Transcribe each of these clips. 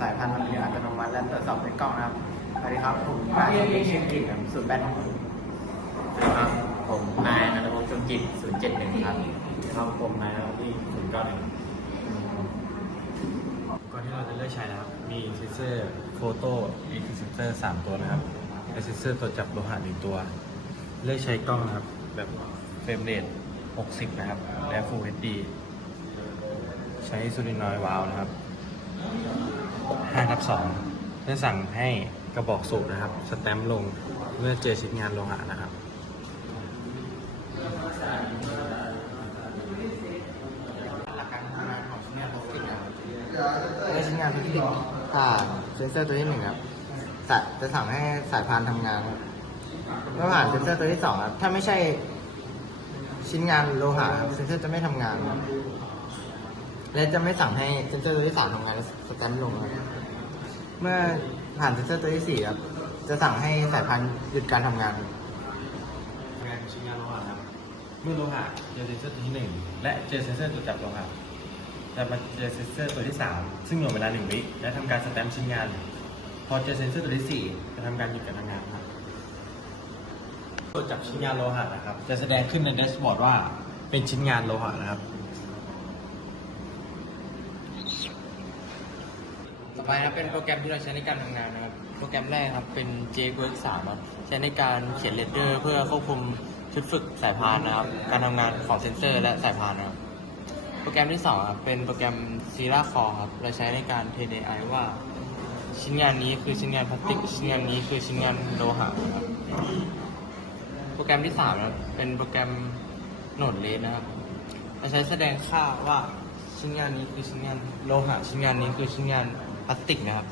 สายพันธุ์ลำเลียงอัตโนมัติและตรวจสอบด้วยกล้องนะครับสวัสดีครับผมนายสมคิดชื่นกิ่งครับศูนย์แปดสวัสดีครับผมนายนันทพงศ์ชมจิต071ครับครับผมนายนะครับที่ศูนย์เก้าหนึ่งก่อนที่เราจะเลือกใช้นะครับ มีเซนเซอร์โฟโต้มีคือเซนเซอร์สามตัวนะครับและเซนเซอร์ตัวจับโลหะหนึ่งตัว เลือกใช้กล้องนะครับ แบบเฟรมเรท60 นะครับ และ Full HD ใช้ซูรินอยวาลนะครับ 5ทับ2เพื่อสั่งให้กระบอกสูบนะครับ สแตมป์ลงเมื่อเจอชิ้นงานโลหะนะครับหลักการทำงานของชิ้นงานพลาสติกนะครับในชิ้นงานพลาสติกผ่านเซนเซอร์ตัวที่หนึ่งครับจะจะสั่งให้สายพานทำงานครับเมื่อผ่านเซนเซอร์ตัวที่สองครับถ้าไม่ใช่ชิ้นงานโลหะครับเซนเซอร์จะไม่ทำงานครับ และจะไม่สั่งให้เซนเซอร์ตัวที่สามทำงานและสแตมป์ลงครับเมื่อผ่านเซนเซอร์ตัวที่สี่ครับ จะสั่งให้สายพานหยุดการทำงานครับงานชิ้นงานโลหะนะครับเมื่อโลหะเจอเซนเซอร์ตัวที่หนึ่งและเจอเซนเซอร์ตัวจับโลหะจะมาเจอเซนเซอร์ตัวที่สามซึ่งเหลือเวลาหนึ่งวิและทำการสแตมป์ชิ้นงาน พอเจอเซนเซอร์ตัวที่สี่จะทำการหยุดการทำงานครับตัวจับชิ้นงานโลหะนะครับ จะแสดงขึ้นในแดชบอร์ดว่าเป็นชิ้นงานโลหะนะครับ ต่อ ไปนะครับเป็นโปรแกรมที่เราใช้ในการทำงานนะครับ โปรแกรมแรกครับเป็น JWork 3ครับใช้ในการเขียนเรนเดอร์ เพื่อควบคุมชุดฝึกสายพานนะครับ การทำงานของเซนเซอร์ และสายพานนะครับ โปรแกรมที่2ครับเป็นโปรแกรม Sierra Core ครับ เราใช้ในการเทรน AI ว่า ชิ้นงานนี้คือชิ้นงานพลาสติก ชิ้นงานนี้คือชิ้นงานโลหะครับ โปรแกรมที่3ครับเป็นโปรแกรม Node-RED นะครับเราใช้แสดงค่าว่าชิ้นงานนี้คือชิ้นงานโลหะ ชิ้นงานนี้คือชิ้นงาน พลาสติกนะครับ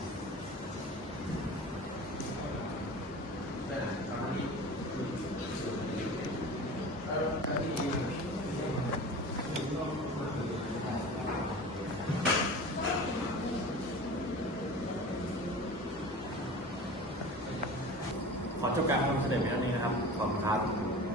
ขอจบการนำเสนอเพียงเท่านี้นะครับ ขอบคุณครับ